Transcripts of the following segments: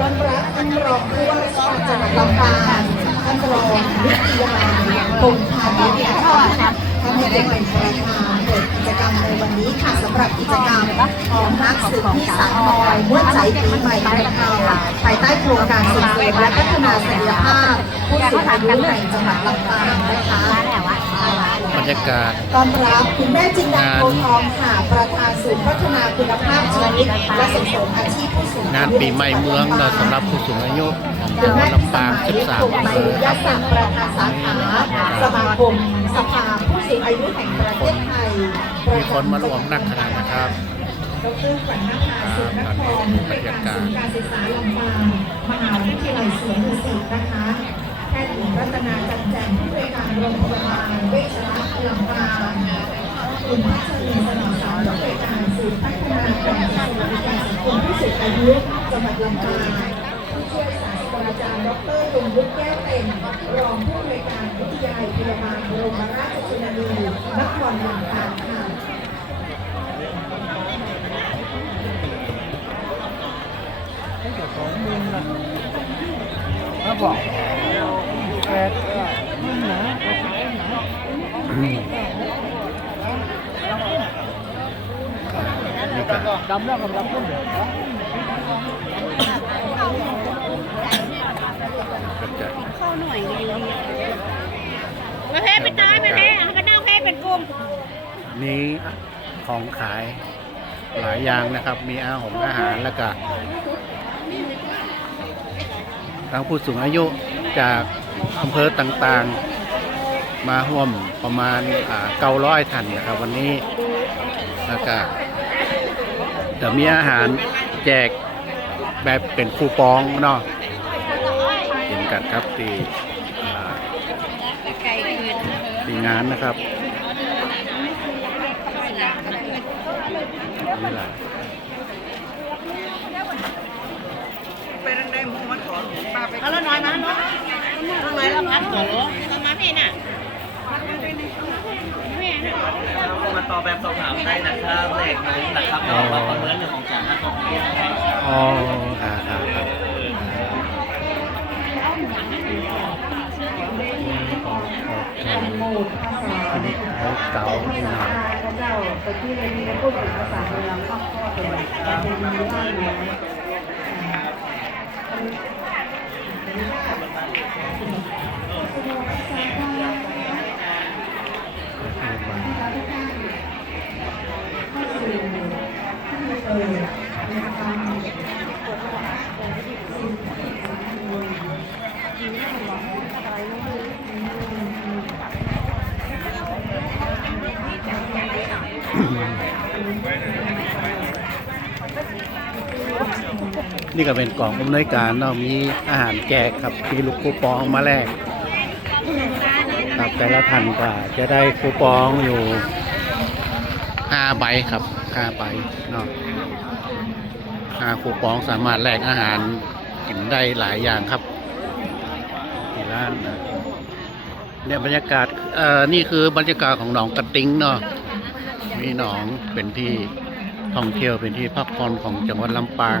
ต้อนรับท่านรองผู้ว่าราชการจังหวัดลำปางท่านรองวิทยาคงพาณิชย์นะคะท่านให้เป็นประธานเปิดกิจกรรมในวันนี้ค่ะสำหรับกิจกรรมของนักสืบที่สามนอยมื่อใจปีใหม่ไทยภายใต้โครงการส่งเสริมและพัฒนาศักยภาพผู้สูงอายุในจังหวัดลำปางนะคะ บรรยากาศต้อนรับคุณแม่จินดาโพทองค่ะ ประธานศูนย์พัฒนาคุณภาพชีวิตและส่งเสริมอาชีพผู้สูงอายุงานปีใหม่เมืองเนอะสำหรับผู้สูงอายุของจังหวัดลำปาง 13อำอำเภเภออยะสักประธานสาขาสมาคมสภาผู้สูงอายุแห่งประเทศไทยมีคนมารวมนักขนาดนะครับดรขวัญนภาสุนทรนครบรรยากาศศูนย์การศึกษาลำปางมหาวิทยาลัยสวนดุสิตนะคะแพทย์หญิงรัตนาจันแจงผู้บริการโรงพยาบาล คุณพัชรีสนอสารผู้บริการศูนย์พัฒนาการสวัสดิการสังคมผู้สูงอายุจังหวัดลำปางผู้ช่วยศาสตราจารย์ดรยงยุทธแก้วเต็มรองผู้บริการวิทยาลัยพยาบาลบรมราชชนนีนครลำปางค่ะเขาบอกแปดนี่หนานี่ก็ดำแล้วกับดำต้นเดียวก็จะเข้าหน่วยดีประเภทเป็นน้อยประเภทเขาเป็นน้องเพศเป็นกลุ่มนี้ของขายหลายอย่างนะครับ มีอาหงอาหารแล้วก็ทั้งผู้สูงอายุจากอำเภอต่างๆ มาร่วมประมาณเก้าร้อยท่านนะครับ วันนี้แล้วก็ เดี๋ยวมีอาหารแจกแบบเป็นคูปองเนาะเห็นกันครับที่อ่าไก่คืนที่งานนะครับนี่แหละเอาละน้อยมาเนาะเอาน้อยละพันต่อโลประมาณนี้น่ะแมาต่อแบบสอบถามได้นะครับเลขนู้นะครับเรามาประเมินเรื่องของสองห้าสองนี้นะครับอ๋ออ่าอ่าอ่าเขาเก่าหน่อยเจ้าไปที่เรนีพูดถึงภาษาเมืองข้อข้อเป็นแบบเป็นมีว่าเมือง นี่ก็เป็นกล่องอำนวยการเนามีอาหารแจกครับมีลูกคูปองมาแลกครับแต่ละท่านก็จะได้คูปองอยู่ห้าใบครับห้าใบเนาะห้าคูปองสามารถแลกอาหารกินได้หลายอย่างครับที่ร้านนะเนี่ยบรรยากาศเอ่อนี่คือบรรยากาศของหนองกระติงเนาะมีหนองเป็นที่ท่องเที่ยวเป็นที่พักผ่อนของจังหวัดลำปาง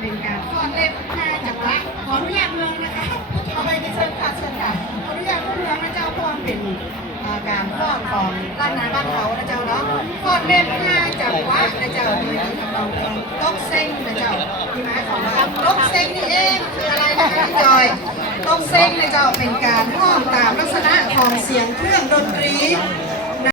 เป็นการสอนเล็บหน้าจังหวะขออนุญาตเมืองนะคะ เอาไปเชิญค่ะเชิญค่ะขออนุญาตเมืองนะเจ้าเพราะมันเป็นอ่าการฟ้อนของล้านนาบ้านเขานะเจ้าเนาะฟ้อนเล็บหน้าจังหวะนะเจ้าโดยที่ทำเราเองต้องเซ็งนะเจ้า ที่หมายความว่าลกเซ็งนี่เอง จออะไรนะคะพี่จอยลกเซ้งเนี่ยเจ้าเป็นการห้องตามลักษณะของเสียงเครื่องดนตรี